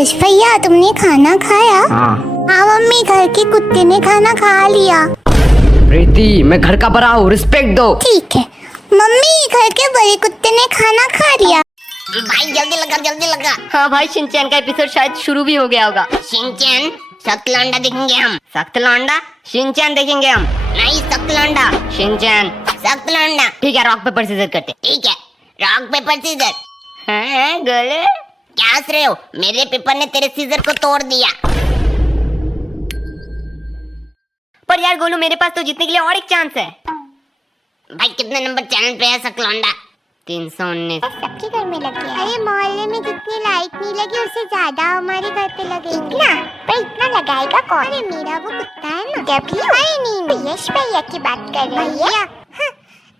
हर्ष भैया तुमने खाना खाया? हाँ मम्मी, घर के कुत्ते ने खाना खा लिया। प्रीति, मैं घर का बड़ा हूँ, रिस्पेक्ट दो। ठीक है मम्मी, घर के बड़े कुत्ते ने खाना खा लिया। भाई जल्दी लगा जल्दी लगा। हाँ भाई, शिनचैन का एपिसोड शायद शुरू भी हो गया होगा। शिनचैन सख्त लौंडा देखेंगे हम। सख्त लौंडा शिनचैन देखेंगे हम। नहीं सख्त लौंडा शिनचैन। सख्त लौंडा। ठीक है, रॉक पेपर सीजर करते। ठीक है रॉक पेपर सीजर। हैं गोलू? क्या हंस रहे हो? मेरे पेपर ने तेरे सीजर को तोड़ दिया। पर यार गोलू, मेरे पास तो जीतने के लिए और एक चांस है। भाई कितने नंबर चैनल पे है सख्त लौंडा? 319। सबके घर में लग गया। अरे मोहल्ले में जितनी लाइट नहीं लगी उससे ज्यादा हमारे घर पे लगे। इतना? पर इतना लगाएगा कौन? अरे मेरा वो कुत्ता है ना। क्या भी? अरे नहीं, यश भैया की बात कर रहे हैं। भैया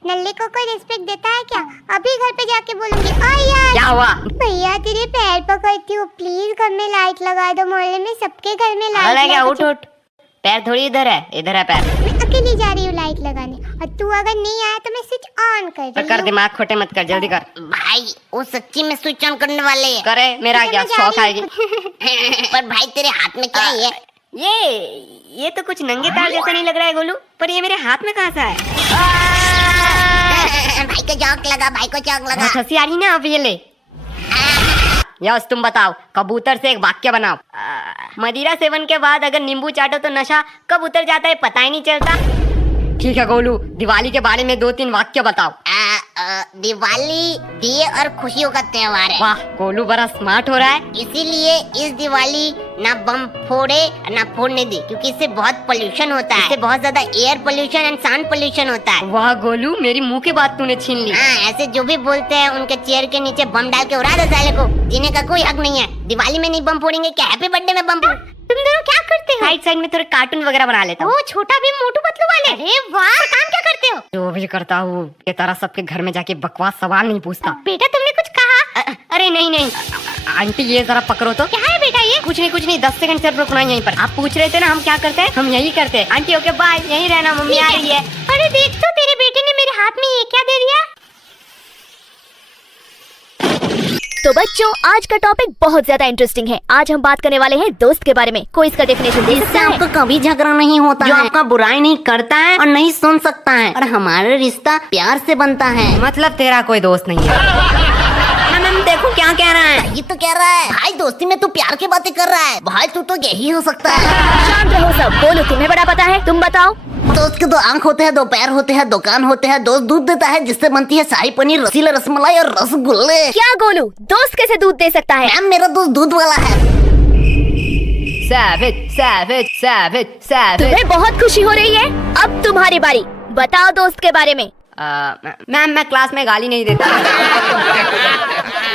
नल्ले को कोई रिस्पेक्ट देता है क्या? अभी घर पे जाके बोलूंगी। यार क्या हुआ? भैया तेरे पैर पकड़ती हूँ, प्लीज घर में लाइट लगा दो। मोहल्ले में सबके घर में लाइट अरे क्या, लगा उठ उठ। पैर थोड़ी इधर है, इधर है पैर। मैं अकेली जा रही हूँ लाइट लगाने, और तू अगर नहीं आया तो मैं स्विच ऑन कर रही कर, हूँ। दिमाग खोटे मत कर, जल्दी कर। भाई वो सच्ची में स्विच ऑन करने वाले हैं। करे, मेरा क्या शौक आएगी। पर भाई तेरे हाथ में क्या है? ये तो कुछ नंगे तार जैसा नहीं लग रहा है गोलू, पर ये मेरे हाथ में कहाँ सा है? भाई को चौक लगा, भाई को चौक लगा। बहुत हंसी आ रही ना। अब ये ले। यस, तुम बताओ, कबूतर से एक वाक्य बनाओ। मदिरा सेवन के बाद अगर नींबू चाटो तो नशा कब उतर जाता है पता ही नहीं चलता। ठीक है गोलू, दिवाली के बारे में 2-3 वाक्य बताओ। दिवाली दिए और खुशियों का त्योहार है। वाह गोलू, बड़ा स्मार्ट हो रहा है। इसीलिए इस दिवाली ना बम फोड़े ना फोड़ने दे, क्योंकि इससे बहुत पोल्यूशन होता है। इससे बहुत ज्यादा air pollution and sound pollution होता है। वाह गोलू, मेरी मुंह की बात तूने छीन ली। हाँ, ऐसे जो भी बोलते हैं उनके चेयर के नीचे बम डाल के उड़ा दो साले को। जीने का कोई हक नहीं है। दिवाली में नहीं बम फोड़ेंगे क्या हैप्पी बर्थडे में बम? तुम दोनों क्या करते हो? साइड में थोड़े कार्टून वगैरह बना लेता हूँ। वो छोटा भी मोटू पतलू वाले। अरे वाह, काम क्या करते हो? जो भी करता हूँ ये तरह सबके घर में जाके बकवास सवाल नहीं पूछता। बेटा तुमने कुछ कहा? अरे नहीं, आंटी ये जरा पकड़ो तो। क्या है बेटा ये? कुछ नहीं, 10 सेकंड सिर्फ रुकना यहीं पर। आप पूछ रहे थे ना हम क्या करते हैं, हम यही करते हैं। आंटी ओके बाय, यहीं रहना, मम्मी आ रही है। अरे देख तो, तेरे बेटे ने मेरे हाथ में ये क्या दे दिया? तो बच्चों, आज का टॉपिक बहुत ज्यादा इंटरेस्टिंग है। आज हम बात करने वाले हैं दोस्त के बारे में। कोई इसका डेफिनेशन दे सकता है? आपको कभी झगड़ा नहीं होता जो आपका बुराई नहीं करता है और नहीं सुन सकता है, और हमारा रिश्ता प्यार से बनता है। मतलब तेरा कोई दोस्त नहीं है? मैम देखो क्या कह रहा है। ये तो कह रहा है भाई दोस्ती में तू प्यार की बातें कर रहा है। भाई तू तो यही हो सकता है। शांत रहो सब, बोलो तुम्हें बड़ा पता है, तुम बताओ। दोस्त के 2 आंख होते हैं, 2 पैर होते हैं, दुकान होते हैं। दोस्त दूध देता है जिससे बनती है शाही पनीर, रसीला रसमलाई और रसगुल्ले। क्या गोलू, दोस्त कैसे दूध दे सकता है? मैम मेरा दोस्त दूध वाला है। savage। तुम्हें बहुत खुशी हो रही है? अब तुम्हारी बारी, बताओ दोस्त के बारे में। मैम मैं क्लास में गाली नहीं देता।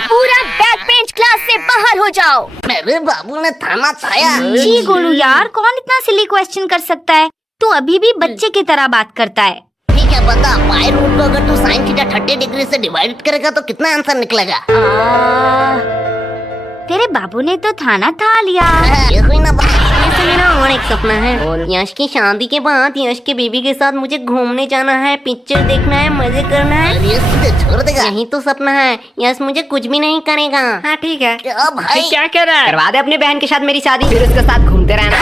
पूरा बैक बेंच क्लास से बाहर हो जाओ। मेरे बाबू ने थाना छाया। जी गोलू यार, कौन इतना सिली क्वेश्चन कर सकता है? तू अभी भी बच्चे की तरह बात करता है। ठीक है बता, पाई रूट को अगर तू साइन थीटा 30 डिग्री से डिवाइड करेगा तो कितना आंसर निकलेगा? तेरे बाबू ने तो थाना था लिया। ये कोई ना बात। मेरा और एक सपना है, यश की शादी के बाद यश के बेबी के साथ मुझे घूमने जाना है, पिक्चर देखना है, मजे करना है। ये छोड़ देगा? यही तो सपना है। यश मुझे कुछ भी नहीं करेगा। हाँ ठीक है। क्या भाई? क्या कर रहा है? करवा दे अपनी बहन के साथ मेरी शादी, फिर उसके साथ घूमते रहना।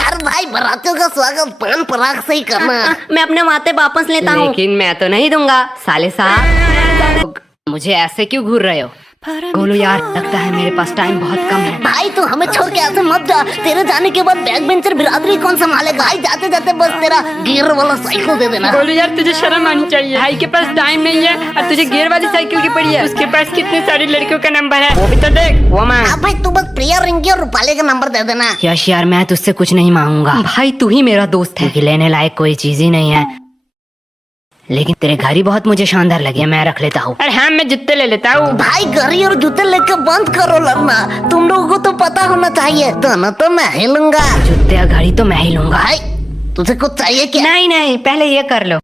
अरे भाई बारातियों का स्वागत पान पराग से ही करना। मैं अपने वाते वापस लेता हूँ। लेकिन मैं तो नहीं दूंगा साले साहब। मुझे ऐसे क्यों घूर रहे हो? गोलू यार, लगता है मेरे पास टाइम बहुत कम है। भाई तू हमें छोड़ के ऐसे मत जा। तेरे जाने के बाद बैक बेंचर बिरादरी कौन संभालेगा? भाई जाते जाते बस तेरा गियर वाला साइकिल दे देना। गोलू यार, तुझे शर्म आनी चाहिए। भाई के पास टाइम नहीं है और तुझे गियर वाली साइकिल की पड़ी है। उसके पास कितनी सारी लड़कियों का नंबर है, वो भी तो देख। वो मैं। अब भाई तू बस प्रिया रिंकी और रूपाली का नंबर दे देना। यश यार, मैं तुझसे कुछ नहीं मांगूंगा। भाई तू ही मेरा दोस्त है, लेने लायक कोई चीज ही नहीं है। लेकिन तेरे घर ही बहुत मुझे शानदार लगे, मैं रख लेता हूँ। अरे हाँ, मैं जूते ले लेता हूँ। भाई घड़ी और जूते लेकर बंद करो लड़ना। तुम लोगों को तो पता होना चाहिए। दोनों तो मैं ही लूंगा। जूते और घड़ी तो मैं ही लूंगा। भाई तुझे कुछ चाहिए क्या? नहीं, पहले ये कर लो।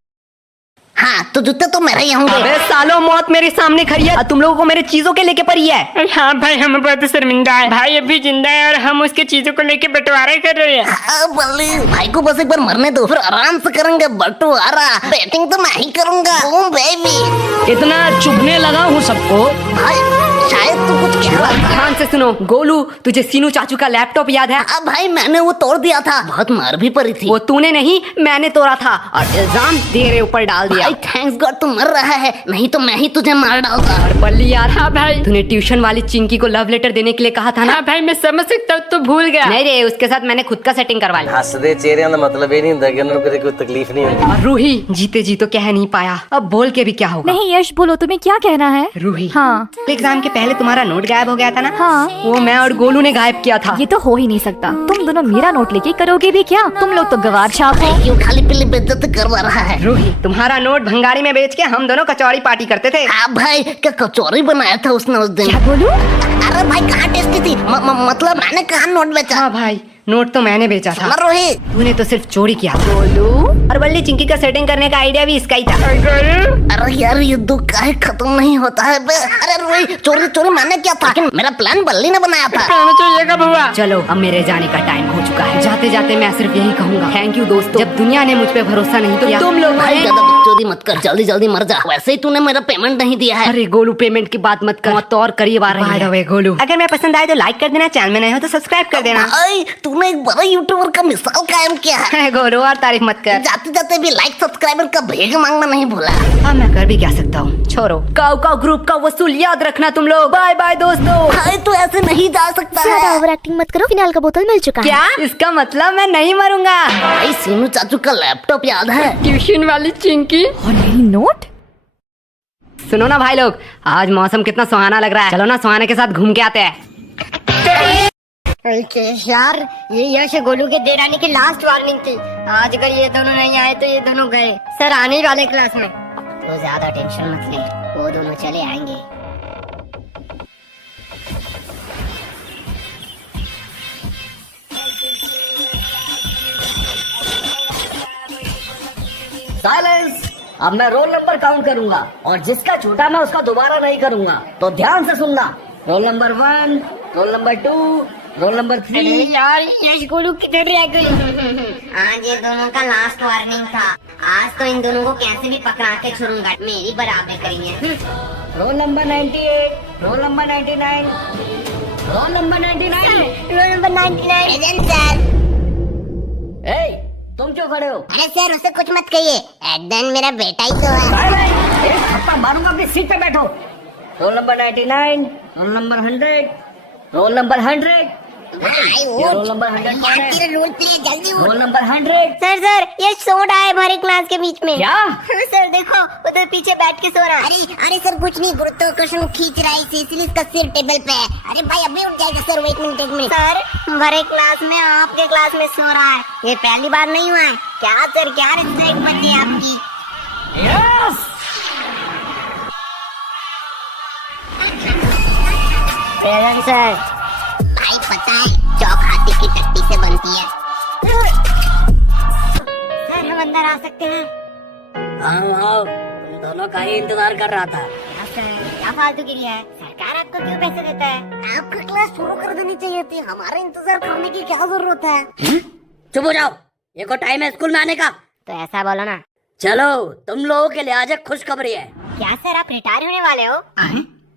हाँ तो जूते तो मेरे ही होंगे। अबे सालों, मौत मेरे सामने खड़ी है, तुम लोगों को मेरे चीजों के लेके पड़ी है। अरे हाँ भाई, हमें बहुत शर्मिंदा है। भाई अभी जिंदा है और हम उसके चीजों को लेके बंटवारा कर रहे हैं। हाँ, बल्ली भाई को बस एक बार मरने दो, फिर आराम से करेंगे बंटवारा। बैटिंग तो मैं ही करूंगा। ओम बेबी, इतना चुभने लगा हूँ सबको। भाई शायद तू कुछ कह रहा था। ध्यान से सुनो। गोलू, तुझे सीनू चाचू का लैपटॉप याद है? हाँ भाई, मैंने वो तोड़ दिया था, बहुत मार भी पड़ी थी। वो तूने नहीं, मैंने तोड़ा था और इल्जाम तेरे ऊपर डाल दिया। भाई थैंक्स गॉड तू मर रहा है, नहीं तो मैं ही तुझे मार डालता। और बल्ली यार, हाँ भाई, तूने ट्यूशन वाली चिंकी को लव लेटर देने के लिए कहा था ना? हाँ भाई, मैं समझ सकता हूँ, तो भूल गया। नहीं रे, उसके साथ मैंने खुद का सेटिंग करवा लिया। हसदे चेहरे का मतलब ये नहीं होता कि उन्हें कोई तकलीफ नहीं होती। और रूही, जीते जी तो कह नहीं पाया, अब बोल के भी क्या होगा? नहीं यश, बोलो तुम्हें क्या कहना है? रूही, हाँ एग्जाम के पहले तुम्हारा नोट गायब हो गया था ना? हाँ। वो मैं और गोलू ने गायब किया था। ये तो हो ही नहीं सकता। तुम दोनों मेरा नोट लेके करोगे भी क्या? तुम लोग तो गवार छाप हो। क्यों खाली पीली बेइज्जत करवा रहा है? रूही, तुम्हारा नोट भंगारी में बेच के हम दोनों कचौड़ी पार्टी करते थे। हाँ भाई, क्या कचौरी बनाया था उसने उस दिन? क्या बोलूं? अरे भाई कहाँ टेस्टी थी, मतलब मैंने कहाँ नोट बेचा? हाँ भाई, नोट तो मैंने बेचा था। रोहित, तूने तो सिर्फ चोरी किया। गोलू, और बल्ली, चिंकी का सेटिंग करने का आइडिया भी इसका ही था। अरे यार ये दुख काहे खत्म नहीं होता है बे? अरे रोहित, चोरी चोरी मैंने क्या था, लेकिन मेरा प्लान बल्ली ने बनाया था। चलो, अब मेरे जाने का टाइम हो चुका है। जाते जाते मैं सिर्फ यही कहूँगा, थैंक यू दोस्तों। जब दुनिया ने मुझ पे भरोसा नहीं किया, तुम लोग भाई ज्यादा बकचोदी मत कर, जल्दी जल्दी मर जा। वैसे ही तूने मेरा पेमेंट नहीं दिया है। अरे गोलू, पेमेंट की बात मत कर, मौत तो और करीब आ रही है। गोलू, अगर मैं पसंद आए तो लाइक कर देना, चैनल में नए हो तो सब्सक्राइब कर देना। भाई तूने एक बड़ा यूट्यूबर का मिसाल कायम किया है। गोलू, और तारीफ मत कर। जाते जाते भी लाइक सब्सक्राइबर का भीख मांगना नहीं भूला। हाँ, मैं कर भी क्या सकता हूँ, छोड़ो। काऊ ग्रुप का वसूल याद रखना तुम लोग। बाय बाय दोस्तों। भाई तू ऐसे नहीं जा सकता ज्यादा है। ओवर एक्टिंग मत करो, फिनाल का बोतल मिल चुका है। क्या? इसका मतलब मैं नहीं मरूंगा। भाई सीनू चाचू का लैपटॉप याद है? ट्यूशन वाली चिंकी और यही नोट। सुनो ना भाई लोग, आज मौसम कितना सुहाना लग रहा है। चलो ना सुहाने के साथ घूम के आते हैं। यार, ये यश गोलू के देर आने की लास्ट वार्निंग थी। आज अगर ये दोनों नहीं आए तो ये दोनों गए। सर आने ही वाले क्लास में। तो ज्यादा टेंशन मत ले, वो दोनों चले आएंगे। साइलेंस। अब मैं रोल नंबर काउंट करूंगा और जिसका छोटा मैं उसका दोबारा नहीं करूंगा, तो ध्यान से सुनना। Roll number 1, roll number 2, roll number 3। यार यश गोलू किधर रह गए? आज ये दोनों का लास्ट वार्निंग था। आज तो इन दोनों को कैसे भी पकड़ा के छोड़ूंगा, मेरी बराबरी करेंगे। Roll number 98, roll number 99, roll number 99। Roll number 99 present sir. ए, तुम क्यों खड़े हो? अरे सर उसे कुछ मत कहिए, एडन मेरा बेटा ही तो है। एक थप्पड़ मारूंगा, अपनी सीट पे बैठो। Role number 99, roll number 100, roll number 100। भाई ये रोल नंबर 100 कौन है? तेरे रोल प्ले जल्दी उठ। Roll number 100। सर ये सो रहा है हमारे क्लास के बीच में। क्या? सर देखो उधर पीछे बैठ के सो रहा है। अरे सर कुछ नहीं, गुरुत्वाकर्षण खींच रहा है इसलिए इसका सिर टेबल पे है। अरे भाई अभी उठ जाएगा सर, एक मिनट। सर हमारे क्लास में आपके क्लास में सो रहा है, ये पहली बार नहीं हुआ है। क्या सर, क्या रिस्पेक्ट बनती है आपकी? यस। Present sir. भाई पता है चौक हाथी की टट्टी से बनती है। सर हम अंदर आ सकते हैं? आओ, तुम दोनों का ही इंतजार कर रहा था। सर क्या फालतूगिरी है, सरकार आपको क्यों पैसे देता है? आपका क्लास शुरू कर देनी चाहिए थी, हमारा इंतजार करने की क्या जरूरत है? चुप हो जाओ, ये को टाइम है स्कूल में आने का। तो ऐसा बोलो ना। चलो, तुम लोगों के लिए आज एक खुशखबरी है। क्या सर आप रिटायर होने वाले हो?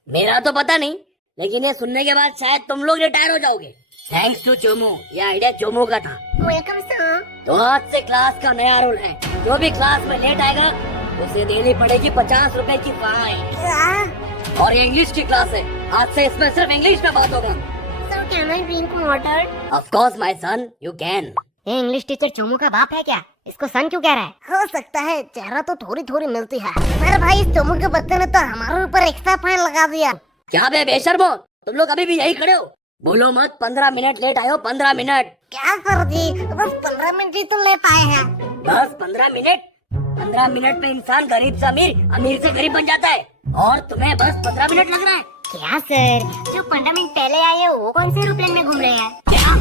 मेरा तो पता नहीं, लेकिन ये सुनने के बाद शायद तुम लोग रिटायर हो जाओगे। थैंक्स टू चोमो, ये आइडिया चोमो का था। Welcome sir. तो आज से क्लास का नया रूल है, जो भी क्लास में लेट आएगा उसे देनी पड़ेगी 50 रुपए की फाइन। और ये इंग्लिश की क्लास है, आज से इसमें सिर्फ इंग्लिश में बात होगा। Sir can I drink water? Of course my son, you can. ये इंग्लिश टीचर चोमू का बाप है क्या? इसको सन क्यों कह रहा है? हो सकता है, चेहरा तो थोड़ी मिलती है। सर भाई इस चोमू के बच्चे ने तो हमारे ऊपर एक्स्ट्रा फाइन लगा दिया। क्या बे बेशर्मो, तुम लोग अभी भी यही खड़े हो? बोलो मत, 15 मिनट लेट आए हो। 15 मिनट। क्या सर जी, बस 15 मिनट ही तो ले पाए हैं। बस 15 मिनट? 15 मिनट में इंसान गरीब से अमीर, अमीर से गरीब बन जाता है, और तुम्हें बस 15 मिनट लग रहा है? क्या सर, जो 15 मिनट पहले आए हैं वो कौन से एरोप्लेन में घूम रहे हैं? क्या?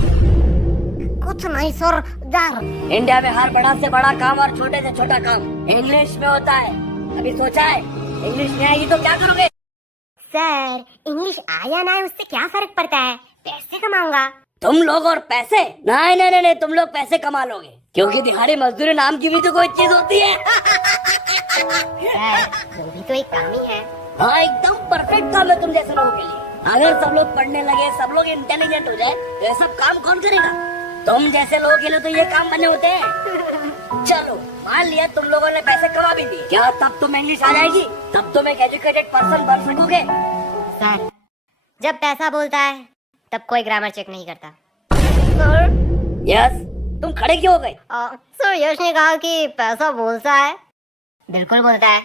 कुछ नहीं सर, जार। इंडिया में हर बड़ा से बड़ा काम और छोटे से छोटा काम इंग्लिश में होता है। कभी सोचा है इंग्लिश नहीं आएगी तो क्या करोगे? सर इंग्लिश आया ना उससे क्या फर्क पड़ता है, पैसे कमाऊंगा। तुम लोग और पैसे? नहीं नहीं नहीं, तुम लोग पैसे कमा लोगे, क्योंकि दिहाड़ी मजदूरी नाम की भी तो कोई चीज होती है। सर वो भी तो एक काम ही है। हाँ एकदम परफेक्ट काम है तुम जैसे लोगों के लिए। अगर सब लोग पढ़ने लगे, सब लोग इंटेलिजेंट हो जाए, तो ये सब काम कौन करेगा? तुम जैसे लोगों के लिए तो ये काम बने होते हैं। चलो मान लिया तुम लोगों ने पैसे कमा भी दिए, क्या तब तुम इंग्लिश आ जाएगी? तब तुम एक एजुकेटेड पर्सन बन सकोगे? सर, जब पैसा बोलता है तब कोई ग्रामर चेक नहीं करता। यस, तुम खड़े क्यों हो गए? सर, यश ने कहा कि पैसा बोलता है। बिल्कुल बोलता है,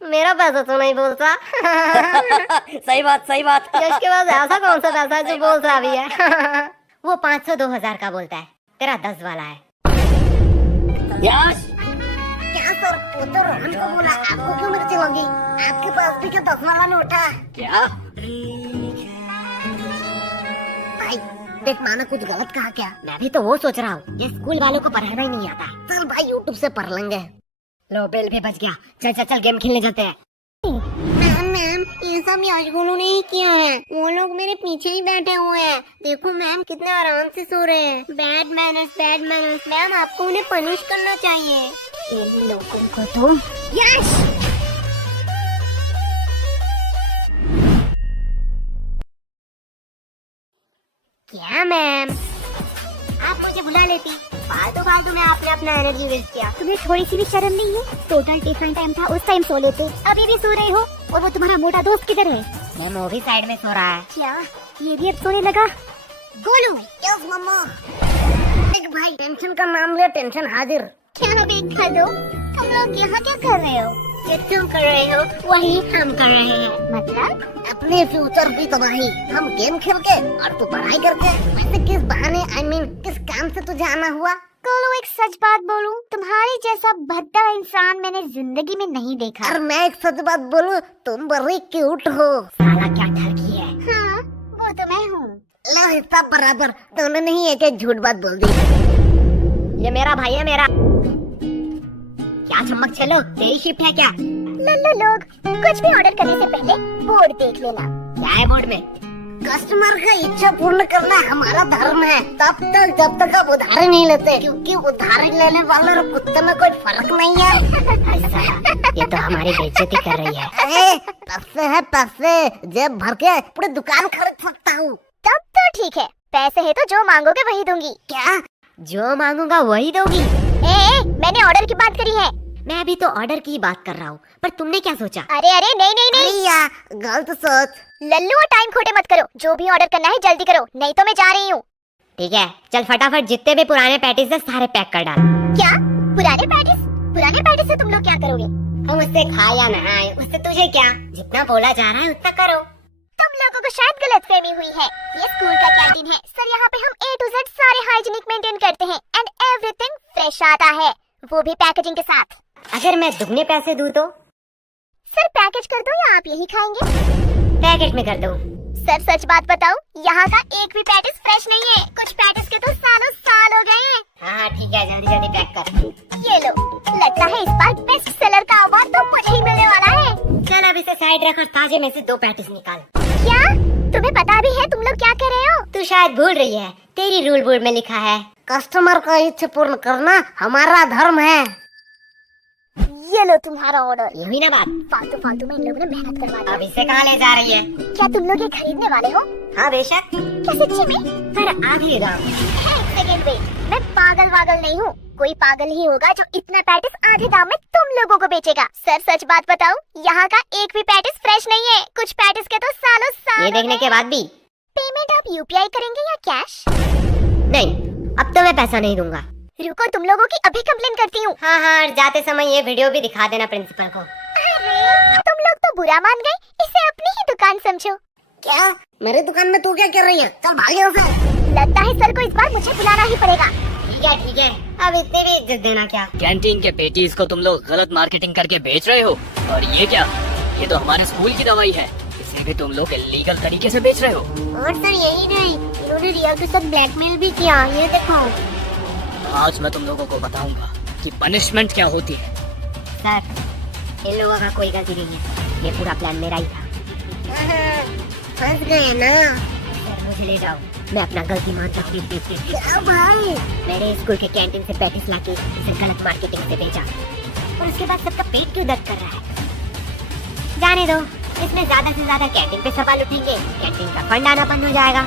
मेरा पैसा तो नहीं बोलता। सही बात, सही बात। यश के पास ऐसा कौन सा पैसा है जो बोलता भी है? वो 500 2000 का बोलता है, तेरा 10 वाला है। यश, क्या सर, वो तो रोहन को बोला, आपको क्यों मिर्ची लगी? आपके पास भी क्या 10 वाला नोट है? क्या? भाई देख, माना कुछ गलत कहा क्या? मैं भी तो वो सोच रहा हूँ, ये स्कूल वालों को पढ़ाना ही नहीं आता। चल भाई, यूट्यूब से पढ़ लेंगे। लो, बेल भी बच गया। चल चल चल, गेम खेलने जाते हैं। मैम, ये सब याजगुलू ने ही किया है। वो लोग मेरे पीछे ही बैठे हुए हैं। देखो मैम, कितने आराम से सो रहे हैं। Bad manners. मैम, आपको उन्हें पनिश करना चाहिए। इन लोगों को तो यश। क्या मैम, आप मुझे बुला लेती। फालतू में आपने अपना एनर्जी वेस्ट किया। तुम्हें थोड़ी सी भी शर्म नहीं है? टोटल टिफिन टाइम था, उस टाइम सो लेते। अभी भी सो रहे हो। और वो तुम्हारा मोटा दोस्त किधर है? मैं वो भी साइड में सो रहा है। क्या ये भी अब सोने लगा? गोलू। यस मम्मा। देख भाई, टेंशन का नाम ले, टेंशन हाजिर। क्या बेट खा दो। तुम लोग यहाँ क्या कर रहे हो? जो तुम कर रहे हो वही हम कर रहे हैं। मतलब अपने फ्यूचर की तबाही। हम गेम खेल के और तू पढ़ाई करके। वैसे किस बहाने, I mean, किस काम से तुझे आना हुआ? गोलू, एक सच बात बोलूं, तुम्हारी जैसा भद्दा इंसान मैंने जिंदगी में नहीं देखा। और मैं एक सच बात बोलूं, तुम बड़ी क्यूट हो। साला क्या ठरकी है? हाँ, वो तो मैं हूँ। लो हिस्सा बराबर, दोनों ने ही एक झूठ बात बोल दी। ये मेरा भाई है, मेरा। क्या चमक चलो, तेरी शिफ्ट है क्या? लल्लू लोग, कुछ भी ऑर्डर करने से पहले बोर्ड देख लेना। क्या है बोर्ड में? कस्टमर का इच्छा पूर्ण करना हमारा धर्म है। तब तक जब तक आप उधारी नहीं लेते, क्योंकि उधारी लेने वाले और कुत्ते में कोई फर्क नहीं है। ये तो हमारी बेइज्जती कर रही है। पैसे है पैसे, जेब भर के पूरी दुकान खरीद सकता हूँ। तब तो ठीक है, पैसे है तो जो मांगोगे वही दूंगी। क्या? जो मांगूंगा वही दोगी? मैंने ऑर्डर की बात करी है। मैं अभी तो ऑर्डर की बात कर रहा हूँ, पर तुमने क्या सोचा? अरे नहीं यार, गलत सोच। लल्लू, टाइम खोटे मत करो। जो भी ऑर्डर करना है जल्दी करो, नहीं तो मैं जा रही हूँ। ठीक है, चल फटाफट जितने भी पुराने पैटीज है सारे पैक कर डाल। क्या पुराने पैटिस से तुम लोग क्या करोगे? हम उससे खाए या नहाए, उससे तुझे क्या? जितना बोला जा रहा है उतना करो। तुम लोगों को शायद गलतफहमी हुई है। ये स्कूल का कैंटीन है सर, यहाँ पे हम A to Z सारे हाइजीनिक मेंटेन करते हैं एंड एवरीथिंग फ्रेश आता है, वो भी पैकेजिंग के साथ। अगर मैं दुगने पैसे दूं तो? सर पैकेज कर दो या आप यही खाएंगे? पैकेट में कर दो। सर सच बात बताओ, यहाँ का एक भी पैटिस फ्रेश नहीं है। कुछ पैटिस के तो सालों साल हो गए हैं। हाँ ठीक है, जल्दी जल्दी पैक कर। ये लो, लगता है इस बार बेस्ट सेलर का अवार्ड तो मुझे ही मिलने वाला है। चल अब इसे साइड रख और ताजे में से 2 पैटीज निकाल। क्या तुम्हें पता भी है तुम लोग क्या कर रहे हो? तू शायद भूल रही है, तेरी रूल बोर्ड में लिखा है कस्टमर का इच्छा पूर्ण करना हमारा धर्म है। ये लो तुम्हारा ऑर्डर। ये हुई ना बात? फालतू में इन लोगों ने मेहनत करवा दी। अब इसे कहाँ ले जा रही है? क्या तुम लोग ये खरीदने वाले हो? हाँ बेशक। क्या सच्ची में? पर आधे दाम। एक सेकेंड वेट, मैं पागल नहीं हूँ। कोई पागल ही होगा जो इतना पैटिस आधे दाम में तुम लोगों को बेचेगा। सर सच बात बताओ, यहाँ का एक भी पैटिस फ्रेश नहीं है। कुछ पैटिस के तो सालों साल। ये देखने के बाद भी पेमेंट आप UPI करेंगे या कैश? नहीं, अब तो मैं पैसा नहीं दूंगा। रुको, तुम लोगों की अभी कंप्लेन करती हूँ। हाँ, जाते समय ये वीडियो भी दिखा देना प्रिंसिपल को। अरे तुम लोग तो बुरा मान गए, इसे अपनी ही दुकान समझो। क्या मेरी दुकान में तू क्या कर रही है? चल भाग यहाँ से। लगता है सर को इस बार मुझे बुलाना ही पड़ेगा। ठीक है, अब इतने भी इज्जत देना क्या? कैंटीन के पेटीज को तुम लोग गलत मार्केटिंग करके बेच रहे हो। और ये क्या? ये तो हमारे स्कूल की दवाई है, इसे भी तुम लोग इलीगल तरीके से बेच रहे हो। और सर यही नहीं, इन्होंने रिया के साथ ब्लैकमेल भी किया। ये देखो। आज मैं तुम लोगों को बताऊंगा कि पनिशमेंट क्या होती है। सर, इन लोगों का कोई गलती नहीं है, ये पूरा प्लान मेरा ही था। फंस गए ना। सर मुझे ले जाओ, मैं अपना गलती मानता हूँ। क्या भाई? मैंने स्कूल के कैंटीन से पैटीज लाके इसे गलत मार्केटिंग से बेचा और उसके बाद सबका पेट क्यों दर्द कर रहा है? जाने दो, इसमें ज्यादा से ज्यादा कैंटीन पे सवाल उठेंगे, कैंटीन का फंड आना बंद हो जाएगा।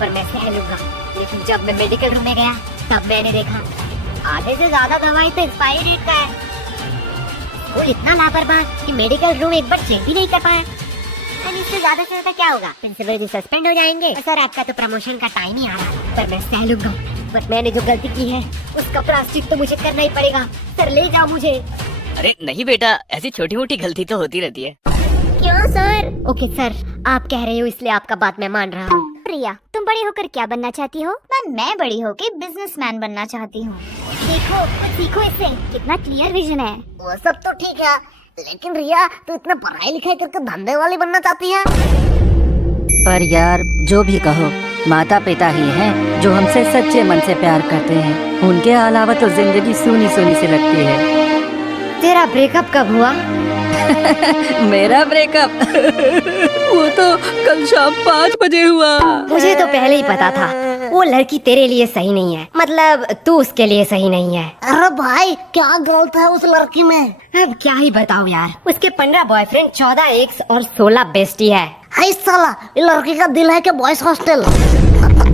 पर मैं सह लूंगा। लेकिन जब मैं मेडिकल रूम में गया तब मैंने देखा आधे से ज्यादा दवाई तो एक्सपायरी डेट का है। वो इतना लापरवाह कि मेडिकल रूम एक बार चेक भी नहीं कर पाया। इससे ज्यादा से ज्यादा क्या होगा, प्रिंसिपल भी सस्पेंड हो जाएंगे। सर आपका तो प्रमोशन का टाइम ही आ रहा है। पर मैं सह लूंगा। बट मैंने जो गलती की है उसका प्रायश्चित तो मुझे करना ही पड़ेगा। सर ले जाओ मुझे। अरे नहीं बेटा, ऐसी छोटी मोटी गलती तो होती रहती है। क्यों सर? ओके सर, आप कह रहे हो इसलिए आपका बात मैं मान रहा हूँ। प्रिया, तुम बड़ी होकर क्या बनना चाहती हो? मैं बड़ी होके बिजनेसमैन बनना चाहती हूँ। देखो, सीखो इससे, कितना क्लियर विजन है। वो सब तो ठीक है, लेकिन रिया तू इतना पढ़ाई लिखाई करके धंधे वाली बनना चाहती है? पर यार जो भी कहो, माता पिता ही हैं जो हमसे सच्चे मन से प्यार करते हैं। उनके अलावा तो जिंदगी सूनी सूनी सी लगती है। तेरा ब्रेकअप कब हुआ? मेरा ब्रेकअप वो तो कल शाम 5 बजे हुआ। मुझे तो पहले ही पता था वो लड़की तेरे लिए सही नहीं है। मतलब तू उसके लिए सही नहीं है। अरे भाई क्या गलत है उस लड़की में? अब क्या ही बताऊं यार। उसके 15 बॉयफ्रेंड, 14 एक्स और 16 बेस्टी है। हाय साला, ये लड़की का दिल है कि बॉयज हॉस्टल?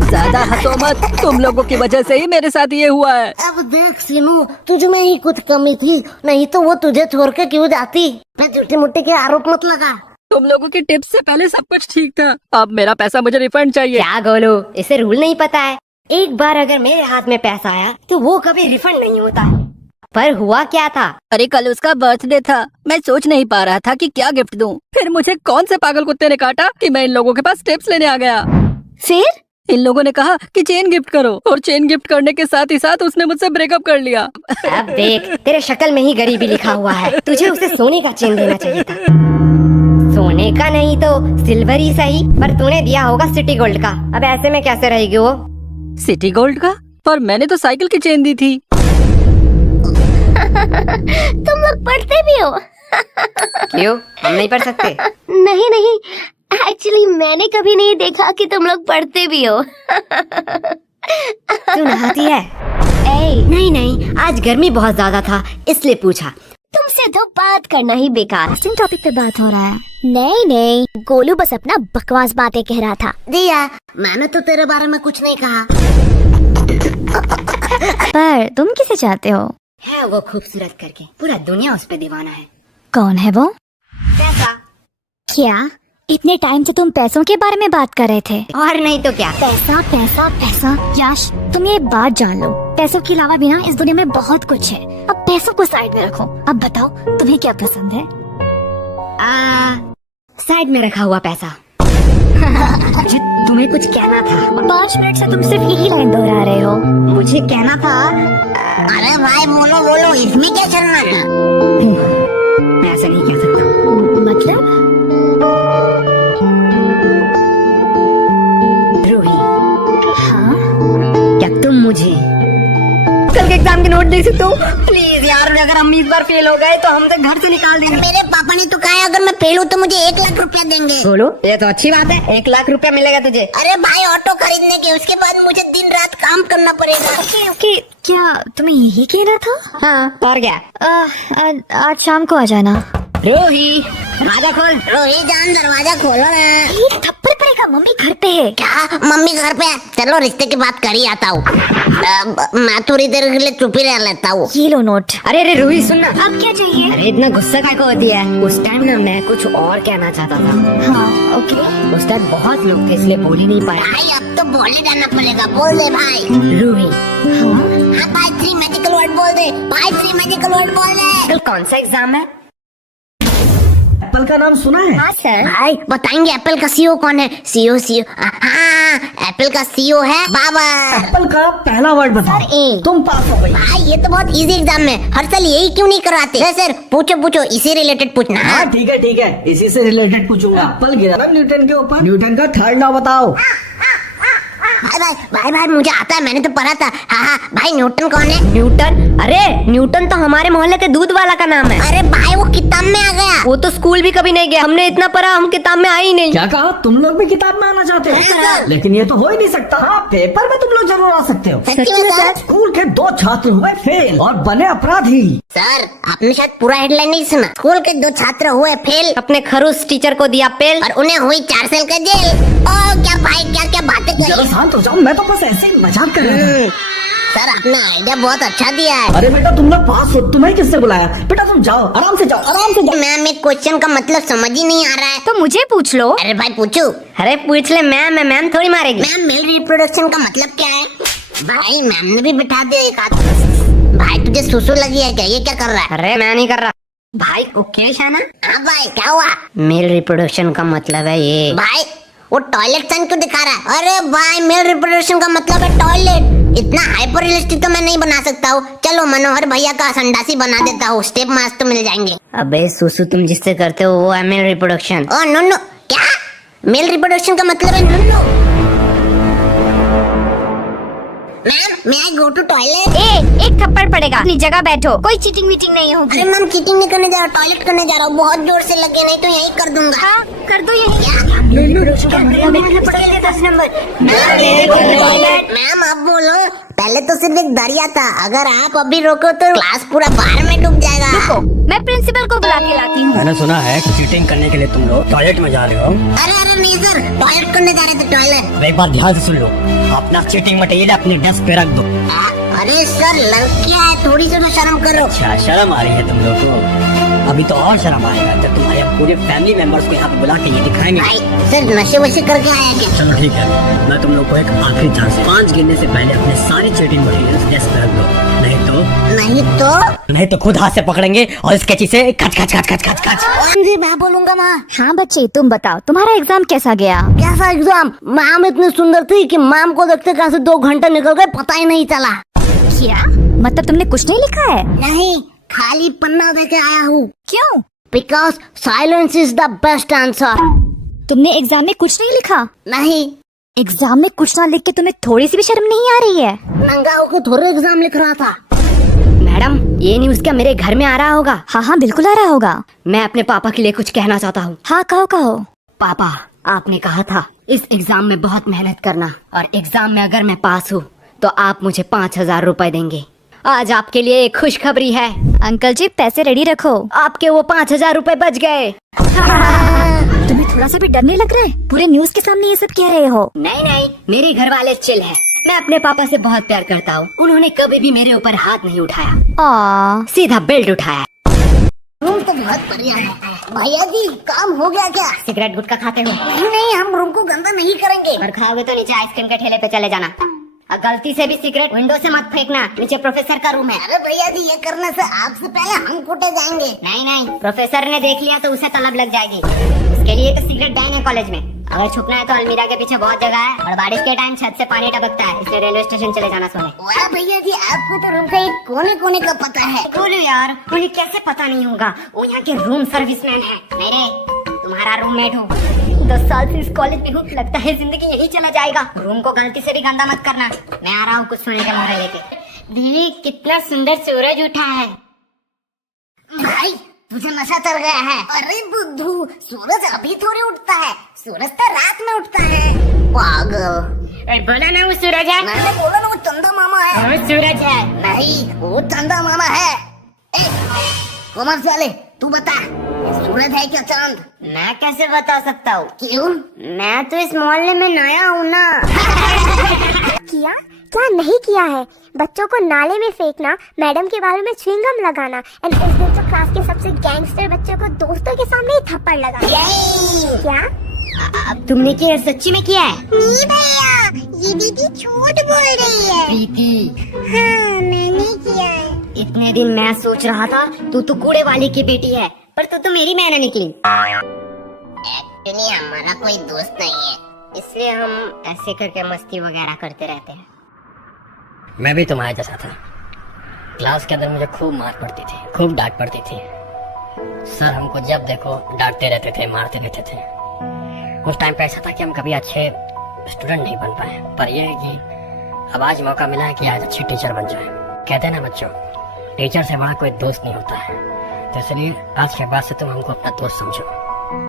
ज्यादा हंसो मत, तुम लोगों की वजह से ही मेरे साथ ये हुआ है। अब देख सीनू, तुझ में ही कुछ कमी थी, नहीं तो वो तुझे छोड़ के क्यों जाती? मैं झूठी मुट्ठी के आरोप मत लगा। तुम लोगों की टिप्स से पहले सब कुछ ठीक था। अब मेरा पैसा मुझे रिफंड चाहिए। क्या गोलू, इसे रूल नहीं पता है? एक बार अगर मेरे हाथ में पैसा आया तो वो कभी रिफंड नहीं होता। पर हुआ क्या था? अरे कल उसका बर्थडे था। मैं सोच नहीं पा रहा था कि क्या गिफ्ट दूं। फिर मुझे कौन से पागल कुत्ते ने काटा कि मैं इन लोगों के पास टिप्स लेने आ गया। फिर इन लोगों ने कहा कि चेन गिफ्ट करो, और चेन गिफ्ट करने के साथ ही साथ उसने मुझसे ब्रेकअप कर लिया। अब देख, तेरे शक्ल में ही गरीबी लिखा हुआ है। तुझे उसे सोने का चेन देना चाहिए था। सोने का नहीं तो सिल्वर ही सही, पर तूने दिया होगा सिटी गोल्ड का। अब ऐसे में कैसे रहेगी वो? सिटी गोल्ड का? पर मैंने तो साइकिल की चेन दी थी। तुम लोग पढ़ते भी हो? क्यों, हम नहीं पढ़ सकते? नहीं नहीं, एक्चुअली मैंने कभी नहीं देखा कि तुम लोग पढ़ते भी हो। तू नहाती है? नहीं नहीं, आज गर्मी बहुत ज्यादा था इसलिए पूछा। तुमसे तो बात करना ही बेकार। टॉपिक पे बात हो रहा है। नहीं नहीं, गोलू बस अपना बकवास बातें कह रहा था। दिया, मैंने तो तेरे बारे में कुछ नहीं कहा। पर तुम किसे चाहते हो? है वो खूबसूरत करके, पूरा दुनिया उस पे दीवाना है। कौन है वो? पैसा। क्या इतने टाइम से तुम पैसों के बारे में बात कर रहे थे? और नहीं तो क्या। पैसा पैसा पैसा। यश, तुम ये बात जान लो, पैसों के अलावा भी ना इस दुनिया में बहुत कुछ है। अब पैसों को साइड में रखो। अब बताओ तुम्हें क्या पसंद है? साइड में रखा हुआ पैसा। तुम्हें कुछ कहना था। 5 मिनट से तुम सिर्फ यही लाइन दोहरा रहे हो। मुझे कहना था। अरे भाई बोलो बोलो, इसमें क्या चलना था? मैं ऐसा नहीं कह सकता। मतलब? रूही, हाँ? क्या तुम मुझे कल के एग्जाम के नोट दे सकते हो? प्लीज यार, अगर हम इस बार फेल हो गए तो हमसे घर से निकाल देंगे। मेरे पापा ने तो कहा अगर मैं फेल हूँ तो मुझे 1 लाख रुपया देंगे। बोलो, ये तो अच्छी बात है, 1 लाख रुपया मिलेगा तुझे। अरे भाई, ऑटो खरीदने के, उसके बाद मुझे दिन रात काम करना पड़ेगा। ओके, क्या तुम्हें यही कहना था? हाँ, और क्या? आज शाम को आ जाना। रोही, दरवाजा खोल। रोही जान, दरवाजा खोलो ना। ये थप्पड़ पड़ेगा, मम्मी घर पे है। क्या मम्मी घर पे है? चलो रिश्ते की बात कर ही आता हूँ। मैं थोड़ी देर के लिए चुप ही रह लेता हूँ। ये लो नोट। अरे अरे रूही सुनना। अब क्या चाहिए? अरे इतना गुस्सा काय को होती है? उस टाइम ना मैं कुछ और कहना चाहता था। हाँ ओके। उस टाइम बहुत लोग थे इसलिए बोल ही नहीं पाया। भाई अब तो बोल ही जाना पड़ेगा, बोल दे भाई। रूही, हाँ भाई 3 मैजिकल वर्ड बोल दे। भाई 3 मैजिकल वर्ड बोल दे। कल कौन सा एग्जाम है? एप्पल का नाम सुना है? हाँ सर। भाई बताएंगे एप्पल का सीईओ कौन है? सीईओ हाँ, एप्पल का सीईओ है बाबा। एप्पल का पहला वर्ड बताओ। ए। तुम पास हो गई। भाई ये तो बहुत इजी एग्जाम में, हर साल यही क्यों नहीं करवाते? सर पूछो पूछो, इसी रिलेटेड पूछना। हाँ ठीक है, इसी से रिलेटेड पूछूंगा। एप्पल गिरा ना न्यूटन के ऊपर। न्यूटन का 3rd लॉ बताओ। भाई भाई मुझे आता है, मैंने तो पढ़ा था। हाँ भाई न्यूटन कौन है? न्यूटन? अरे न्यूटन तो हमारे मोहल्ले के दूध वाला का नाम है। अरे भाई वो किताब में आ गया। वो तो स्कूल भी कभी नहीं गया, हमने इतना पढ़ा, हम किताब में आई नहीं। क्या कहा? तुम लोग भी किताब में आना चाहते हो? लेकिन ये तो हो ही नहीं सकता। हाँ पेपर में तुम लोग जरूर आ सकते हो। स्कूल के 2 छात्र हुए फेल और बने अपराधी। सर आपने शायद पूरा हेडलाइन नहीं सुना। स्कूल के 2 छात्र हुए फेल, अपने खरूस टीचर को दिया पेल और उन्हें हुई 4 साल का जेल। ओ क्या भाई क्या बातें कर। शांत हो जाओ, मैं तो बस ऐसे ही मजाक कर रहा था। सर आपने आइडिया बहुत अच्छा दिया है। अरे बेटा तुम लोग पास हो, तुम्हें किससे बुलाया? बेटा तुम जाओ, आराम से जाओ, आराम से जाओ। मैम एक क्वेश्चन का मतलब समझ ही नहीं आ रहा है। तो मुझे पूछ लो। अरे भाई पूछो। अरे पूछ ले मैम, मैम थोड़ी मारेगी। मैम मेल रिप्रोडक्शन का मतलब क्या है? भाई मैम ने भी बिठा दिया एक हाथ। भाई तुझे सुसु लगी है क्या? ये क्या कर रहा है? अरे मैं नहीं कर रहा भाई। ओके शाना। हाँ भाई क्या हुआ? मेल रिप्रोडक्शन का मतलब है ये। भाई वो टॉयलेट साइन क्यों दिखा रहा है? अरे भाई मेल रिप्रोडक्शन का मतलब है टॉयलेट। इतना हाइपर रियलिस्टिक तो मैं नहीं बना सकता हूँ। चलो मनोहर भैया का संडासी बना देता हूँ, स्टेप मार्क्स तो मिल जाएंगे। अबे सुसु तुम जिससे करते हो वो है मेल रिप्रोडक्शन। ओ नो क्या? मेल रिप्रोडक्शन का मतलब है नो। मैम मैं आई गो टू टॉयलेट। एक थप्पड़ पड़ेगा, अपनी जगह बैठो। कोई चीटिंग वीटिंग नहीं होगी। अरे मैम चीटिंग नहीं करने जा रहा, टॉयलेट करने जा रहा हूँ। बहुत जोर से लगे, नहीं तो यही कर दूंगा। हाँ कर दो यही। मैम आप बोलो। पहले तो सिर्फ एक दरिया था, अगर आप अभी रोको तो क्लास पूरा बाहर में डूब जाएगा। रुको मैं प्रिंसिपल को बुला के लाती हूँ। मैंने सुना है चीटिंग करने के लिए तुम लोग टॉयलेट में जा रहे हो। अरे नहीं सर, टॉयलेट करने जा रहे थे टॉयलेट। एक बात ध्यान से सुन लो, अपना चीटिंग मटेरियल अपने डेस्क पे रख दो। अरे सर लड़कियां है, थोड़ी सी तो शर्म करो। अच्छा शर्म आ रही है तुम लोग को? अभी तो और शर्म आएगा जब तुम्हारे पूरे फैमिली मेंबर्स को यहाँ पे बुला के ये दिखाएंगे। भाई सर नशे वशे करके आया क्या? चलो ठीक है, मैं तुम लोग को एक आखिरी चांस, 5 गिनने से पहले अपने सारी चीटिंग मटेरियल डेस्क पे रख दो, नहीं तो खुद हाथ से पकड़ेंगे और इस कैंची से खच खच खच खच खच खच। जी मैं बोलूंगा माँ। हाँ बच्चे तुम बताओ तुम्हारा एग्जाम कैसा गया? कैसा एग्जाम? मैम इतनी सुंदर थी कि मैम को देखते कैसे 2 घंटे निकल गए पता ही नहीं चला। क्या मतलब तुमने कुछ नहीं लिखा है? नहीं खाली पन्ना देके आया हूँ। क्यों? Because silence is the best answer. तुमने एग्जाम में कुछ नहीं लिखा? नहीं। एग्जाम में कुछ ना लिख के तुम्हें थोड़ी सी भी शर्म नहीं आ रही है? नंगा होकर थोड़े एग्जाम लिख रहा था। मैडम ये न्यूज़ क्या मेरे घर में आ रहा होगा? हाँ बिल्कुल आ रहा होगा। मैं अपने पापा के लिए कुछ कहना चाहता हूँ। हाँ कहो। पापा आपने कहा था इस एग्जाम में बहुत मेहनत करना और एग्जाम में अगर मैं पास हूँ तो आप मुझे 5000 रुपए देंगे। आज आपके लिए एक खुशखबरी है। अंकल जी पैसे रेडी रखो। आपके वो 5000 रुपए बच गए। तुम्हें थोड़ा सा भी डर नहीं लग रहा है? पूरे न्यूज़ के सामने ये सब कह रहे हो? नहीं मेरे घर वाले चिल है। मैं अपने पापा से बहुत प्यार करता हूँ, उन्होंने कभी भी मेरे ऊपर हाथ नहीं उठाया, सीधा बेल्ट उठाया। रूम तो बहुत बढ़िया है। भैया जी काम हो गया क्या? सिगरेट गुटखा खाते हो? नहीं हम रूम को गंदा नहीं करेंगे। और खाओगे तो नीचे आइसक्रीम के ठेले पे चले जाना। और गलती से भी सिगरेट विंडो से मत फेंकना, नीचे प्रोफेसर का रूम है। अरे भैया जी ये करने से आपसे पहले हम कूटे जाएंगे। नहीं प्रोफेसर ने देख लिया तो उसे तलब लग जाएगी। इसके लिए तो सिगरेट बैन है कॉलेज में। अगर छुपना है तो अलमीरा के पीछे बहुत जगह है और बारिश के टाइम छत से पानी टपकता है, इसलिए रेलवे स्टेशन चले जाना सोने। वाह भैया जी आपको तो रूम का एक कोने कोने का पता है। बोलो यार उन्हें कैसे पता नहीं होगा, वो यहाँ के रूम सर्विसमैन है। मेरे तुम्हारा रूममेट हूँ, 10 साल से इस कॉलेज में हूँ, लगता है जिंदगी यही चला जाएगा। रूम को गलती से भी गंदा मत करना। मैं आ रहा हूँ कुछ सोने का मोहरा लेके। दीदी कितना सुंदर सूरज उठा है। भाई तुझे नशा चढ़ गया है। अरे बुद्धू सूरज अभी थोड़ी उठता है, सूरज तो रात में उठता है। पागल। बोला ना वो सूरज है। मैंने बोला ना वो चंदा मामा है। वो सूरज है। नहीं वो चंदा मामा है। कॉमर्स वाले तू बता सूरज है क्या चांद? मैं कैसे बता सकता हूँ? क्यों? मैं तो इस मोहल्ले में नया हूँ ना। किया क्या नहीं किया है? बच्चों को नाले में फेंकना, मैडम के बारे में च्युइंगम लगाना एंड उस दिन तो क्लास के सबसे गैंगस्टर बच्चों को दोस्तों के सामने ही थप्पड़ लगाना। क्या अब तुमने क्या सच्ची में किया है? नहीं भैया ये दीदी झूठ बोल रही है। प्रीति हाँ मैंने किया है। इतने दिन मैं सोच रहा था तू तो कूड़े वाली की बेटी है, पर तू तो मेरी मैना निकली। एक्चुअली हमारा कोई दोस्त नहीं है, इसलिए हम ऐसे करके मस्ती वगैरह करते रहते हैं। मैं भी तुम्हारे जैसा था। क्लास के अंदर मुझे खूब मार पड़ती थी, खूब डांट पड़ती थी। सर हमको जब देखो डांटते रहते थे, मारते रहते थे। उस टाइम पे ऐसा था कि हम कभी अच्छे स्टूडेंट नहीं बन पाए, पर यह है कि अब आज मौका मिला है कि आज अच्छी टीचर बन जाए। कहते हैं ना बच्चों, टीचर से बड़ा कोई दोस्त नहीं होता है, तो इसलिए आज के बाद से तुम हमको अपना दोस्त समझो।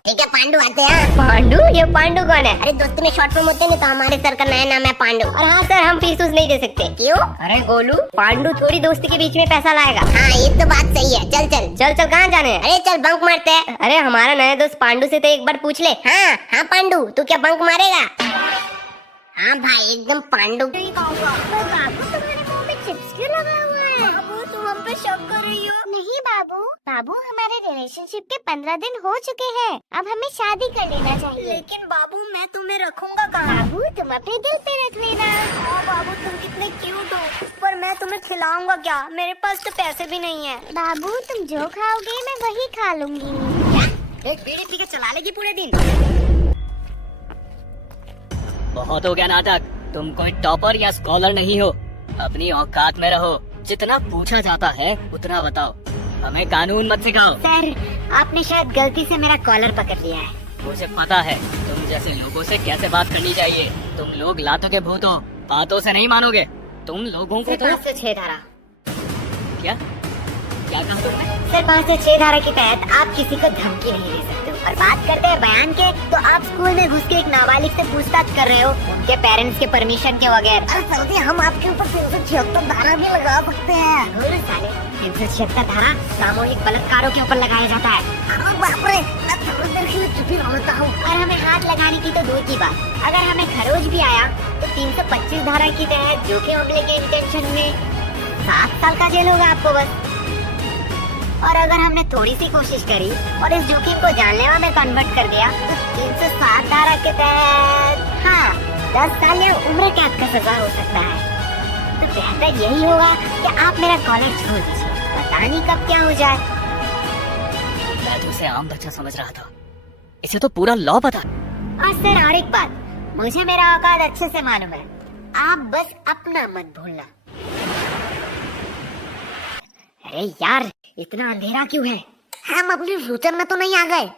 ठीक है पांडू आते हैं। पांडू? ये पांडू कौन है? अरे दोस्त में शॉर्ट फॉर्म होते हैं ना, तो हमारे सर का नया नाम है पांडू। और हाँ सर, हम फीस उस नहीं दे सकते। क्यों? अरे गोलू, पांडू थोड़ी दोस्ती के बीच में पैसा लाएगा। हाँ ये तो बात सही है। चल चल चल चल, कहाँ जाने हैं? अरे चल बंक मारते हैं। अरे हमारा नया दोस्त पांडू से तो एक बार पूछ ले। हाँ हाँ पांडू, तू क्या बंक मारेगा? हाँ भाई एकदम पांडू। बाबू तुम्हारे मुंह में चिप्स क्यों लगा हुआ है? बाबू तुम हम पे शक कर रही हो? नहीं बाबू, बाबू हमारे रिलेशनशिप के 15 दिन हो चुके हैं, अब हमें शादी कर लेना चाहिए। लेकिन बाबू मैं तुम्हें रखूंगा कहाँ? बाबू तुम अपने दिल पे रख लेना। हाँ बाबू, तुम कितने क्यूट हो, पर मैं तुम्हें खिलाऊंगा क्या? मेरे पास तो पैसे भी नहीं है। बाबू तुम जो खाओगे मैं वही खा लूंगी। एक बीड़ी पी के चला लेगी पूरे दिन? बहुत हो गया नाटक, तुम कोई टॉपर या स्कॉलर नहीं हो, अपनी औकात में रहो। जितना पूछा जाता है उतना बताओ, हमें कानून मत सिखाओ। सर आपने शायद गलती से मेरा कॉलर पकड़ लिया है। मुझे पता है तुम जैसे लोगों से कैसे बात करनी चाहिए। तुम लोग लातों के भूत हो, बातों से नहीं मानोगे। तुम लोगों को तो 506 धारा। क्या क्या कहा तुमने? सर 506 धारा के तहत आप किसी को धमकी नहीं दे सकते हो। और बात करते हैं बयान के, तो आप स्कूल में घुस के एक नाबालिग से पूछताछ कर रहे हो उनके पेरेंट्स के परमिशन के बगैर। अरे सर हम आपके ऊपर 376 धारा भी लगा सकते हैं। 376 धारा सामूहिक बलात्कारों के ऊपर लगाया जाता है। बाप रे, मैं थोड़ी देर के लिए चुप ही रहता हूँ। और हमें हाथ लगाने की तो दूर की बात, अगर हमें खरोच भी आया तो 325 धारा की तहत जो कि हमले के इंटेंशन में 7 साल का जेल होगा आपको बस। और अगर हमने थोड़ी सी कोशिश करी और इस जोखिम को जानलेवा में कन्वर्ट कर दिया तो 307 धारा के तहत हाँ 10 साल या उम्र कैद का सजा हो सकता है। तो बेहतर यही होगा कि आप मेरा कॉलर छोड़ दीजिए, पता नहीं कब क्या हो जाए। मैं तो उसे आम बच्चा समझ रहा था, इसे तो पूरा लॉ पता। और सर और एक बात, मुझे मेरा औकात अच्छे से मालूम है, आप बस अपना मत भूलना। अरे यार, इतना अंधेरा क्यों है? हम अपने फ्यूचर में तो नहीं आ गए?